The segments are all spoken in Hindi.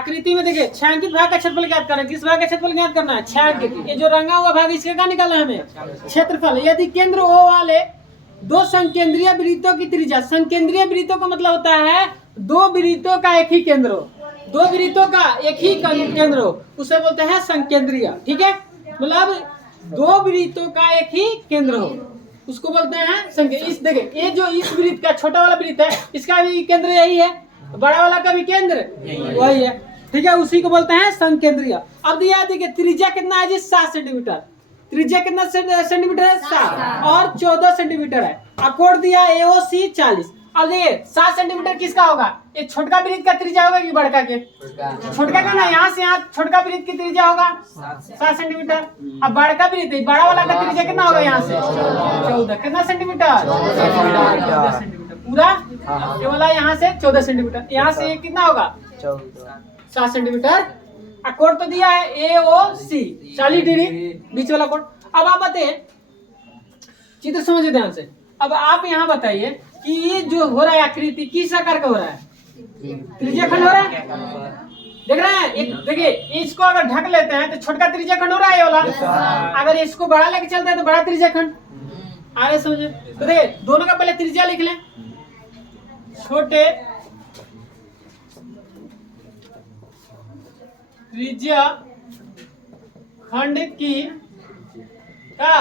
आकृति में देखिए छायांकित भाग का क्षेत्रफल ज्ञात करना है। किस भाग का क्षेत्रफल ज्ञात करना है? छायांकित। ये जो रंगा हुआ भाग इसका क्या निकालना है हमें? क्षेत्रफल। यदि केंद्र O वाले दो संकेंद्रीय वृत्तों की त्रिज्या, संकेंद्रीय वृत्तों का मतलब होता है दो वृत्तों का एक ही केंद्र हो, दो वृत्तों का एक ही केंद्र हो, उसे बोलते हैं संकेंद्रीय। ठीक है, मतलब दो वृत्तों का एक ही केंद्र हो उसको बोलते हैं संकेंद्रीय। इस देखिए ये जो इस वृत्त का छोटा वाला वृत्त है इसका भी केंद्र यही है, बड़ा वाला का भी केंद्र वही है। ठीक है, उसी को बोलते हैं संकेंद्रीय। अब दिया देखिए त्रिज्या कितना है जी? 7 सेंटीमीटर। त्रिज्या कितना सेंटीमीटर है? 7 और 14 सेंटीमीटर है। अब कोण दिया AOC 40। अब देखिए 7 सेंटीमीटर किसका होगा? ये छोटका वृत्त का त्रिज्या होगा कि बड़का के? छोटका का ना, यहाँ से यहाँ छोटका वृत्त की त्रिज्या होगा 7 सेंटीमीटर। अब बड़का वृत्त बड़ा वाला का त्रिज्या कितना होगा? यहाँ से 14। कितना सेंटीमीटर? 14 सेंटीमीटर पूरा। ये वाला यहाँ से 14 सेंटीमीटर, यहाँ से कितना होगा? 7 सेंटीमीटर। कोण तो दिया है AOC 40 डिग्री बीच वाला कोण। अब आप बताइए, चित्र समझिए ध्यान से। अब आप यहाँ बताइए कि ये जो हो रहा है आकृति किस आकार का हो रहा है? त्रिज्या खंड हो रहा है, देख रहे हैं? एक देखिए इसको अगर ढक लेते हैं तो छोटका त्रिज्या खंड हो रहा है ये वाला। अगर इसको बड़ा लेके चलते हैं तो बड़ा त्रिज्या खंड। आगे समझे तो देखिए दोनों का पहले त्रिज्या लिख लें। छोटे त्रिज्या खंड की का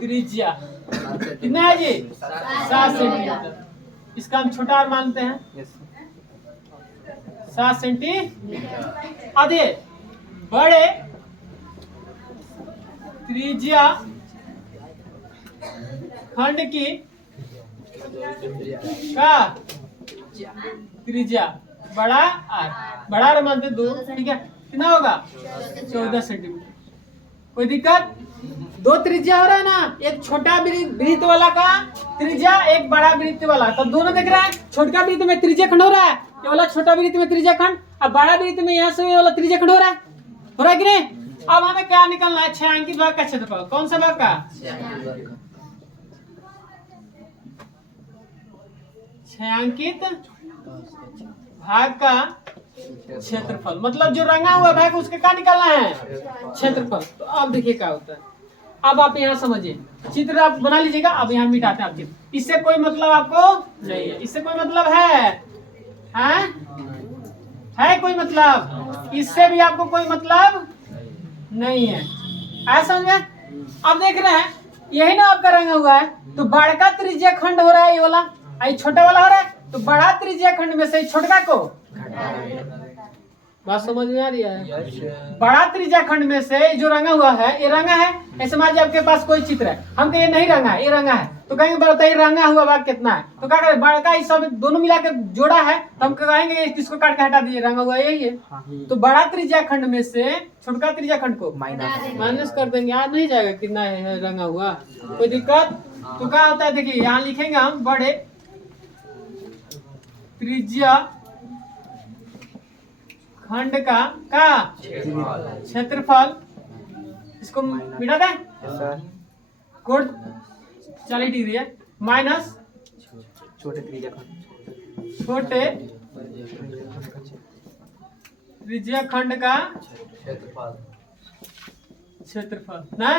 त्रिज्या कितना है जी? 7 सेंटीमीटर। इसका हम छोटा r मानते हैं 7 सेंटीमीटर। आधे बड़े त्रिज्या खंड की का त्रिज्या बड़ा r, बड़ा r मानते 2। ठीक है, कितना होगा? 14 सेंटीमीटर। कोई दिक्कत? दो त्रिज्या हो रहा है ना, एक छोटा वृत्त वाला का त्रिज्या, एक बड़ा वृत्त वाला। तब दोनों देख रहा है, छोटका वृत्त में त्रिज्या खंड हो रहा है ये वाला, छोटा वृत्त में त्रिज्या खंड। अब बड़ा वृत्त में यहाँ से ये वाला त्रिज्या खंड हो रहा है कि नहीं? अब हमें क्या निकलना है? छायांकित भाग का क्षेत्रफल। कौन सा भाग का? छायांकित भाग का क्षेत्रफल। मतलब जो रंगा हुआ भाग उसके क्या निकालना है? क्षेत्रफल। तो अब देखिए क्या होता है। अब आप यहाँ समझिए, चित्र आप बना लीजिएगा। अब यहाँ मिटाते हैं आप चित्र। इससे कोई मतलब आपको नहीं है? इससे कोई मतलब है कोई मतलब? इससे भी आपको कोई मतलब नहीं है। ऐसा समझ में? अब देख रहे हैं यही ना आपका रंगा हुआ है, तो बड़का त्रिज्या खंड हो रहा है ये वाला, आई छोटा वाला हो रहा है, तो बड़ा त्रिज्या खंड में से छोटका को बात समझ में आ रही है? बड़ा त्रिज्या खंड में से जो रंगा हुआ है ये रंगा है। ऐसे मान आपके पास कोई चित्र है, हम कहें नहीं रंगा है, ये रंगा है, तो कहेंगे बताइए रंगा हुआ भाग कितना है? तो क्या करें? बड़का ही सब दोनों मिला के जोड़ा है, तो हम कहेंगे किसको काट के हटा दीजिए, रंगा हुआ यही है। तो बड़ा त्रिज्या खंड में से छोटका त्रिज्या खंड को माइनस कर देंगे। याद नहीं जाएगा कितना है रंगा हुआ? कोई दिक्कत? तो क्या होता है देखिए, यहाँ लिखेंगे हम बड़े त्रिज्या खंड का क्षेत्रफल। इसको मिटा दें, कोण 40 डिग्री है, माइनस छोटे त्रिज्या खंड का क्षेत्रफल ना।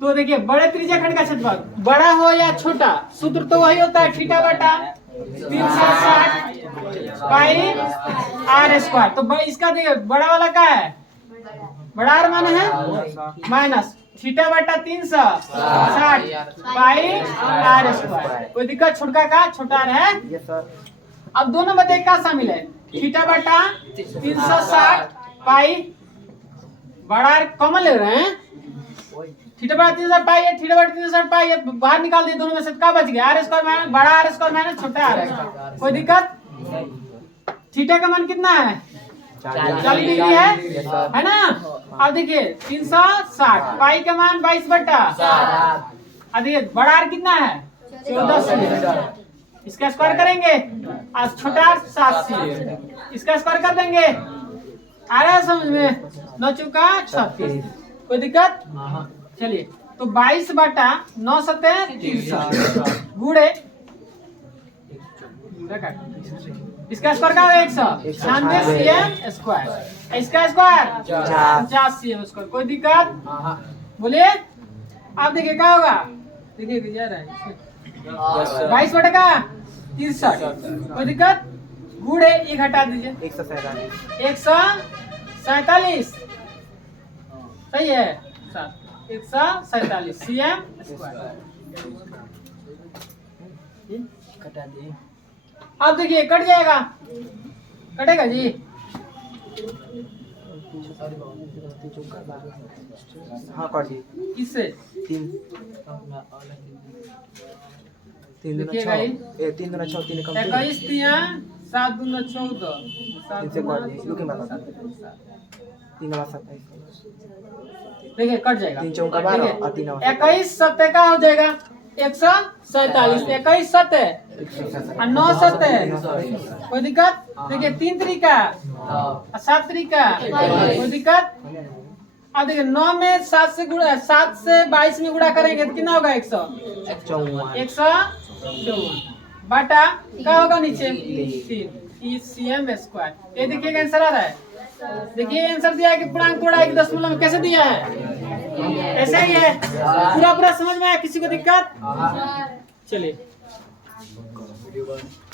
तो देखिए बड़े त्रिज्या खंड का क्षेत्रफल, बड़ा हो या छोटा, सूत्र तो वही होता है थीटा बटा 360 पाई r स्क्वायर। तो इसका देखिए बड़ा वाला क्या है? बड़ा r माने है माइनस थीटा बटा 360 पाई r स्क्वायर। कोई दिक्कत? छोटका का छोटा r है। अब दोनों में देख क्या शामिल है? थीटा बटा 360 पाई, बड़ा r कॉमन ले रहे हैं, थीटा बटा 360 पाई है, थीटा बटा 360 पाई है, बाहर निकाल दिए दोनों में से क्या बच गया? r स्क्वायर माइनस बड़ा r स्क्वायर माइनस छोटा r स्क्वायर। कोई दिक्कत? थीटा का मान कितना है? 40 डिग्री है ना। अब देखिए 360 पाई का मान 22 बटा। अब देखिए बड़ा r कितना है? 14 सेंटीमीटर। इसका स्क्वायर करेंगे, आज छोटा r 7 सेंटीमीटर, इसका स्क्वायर कर देंगे। आ रहा है समझ में? 9 चौका 36। कोई दिक्कत? चलिए तो 22 बटा 9 सत्ते 300 गुड़े इसका स्क्वायर क्या होगा 196 cm स्क्वायर। इसका स्क्वायर 50 cm स्क्वायर। कोई दिक्कत बोलिए। आप देखिए क्या होगा, देखिए जा रहा है 22 बटे का 63। कोई दिक्कत, गुड़े ये घटा दीजिए 147 सही है 147 cm स्क्वायर। कटा दिए। अब देखिए कट जाएगा, कटेगा जी। हाँ कट जी। किससे 3 देखिएगा ये 3 दूना 6 3 कम 21 3 7 दूना 14 3 से कट जी। लुकिंग बता 3 का 27। देखिए कट जाएगा 3 चौका 12 और 3 21 सत्ते का हो जाएगा 147। 21 सत्ते और 9 सत्ते। कोई दिक्कत, देखिए 3 तरीका और 7 तरीका। कोई दिक्कत। अब देखिए 9 में 7 से 22 में गुणा करेंगे तो कितना होगा 154 बटा क्या होगा नीचे 3 cm स्क्वायर। ये देखिएगा आंसर आ रहा है। देखिए आंसर दिया है कि पूर्णांक तोड़ा है कि दशमलव में, कैसे दिया है ऐसा ही है। पूरा समझ में आया, किसी को दिक्कत? चलिए।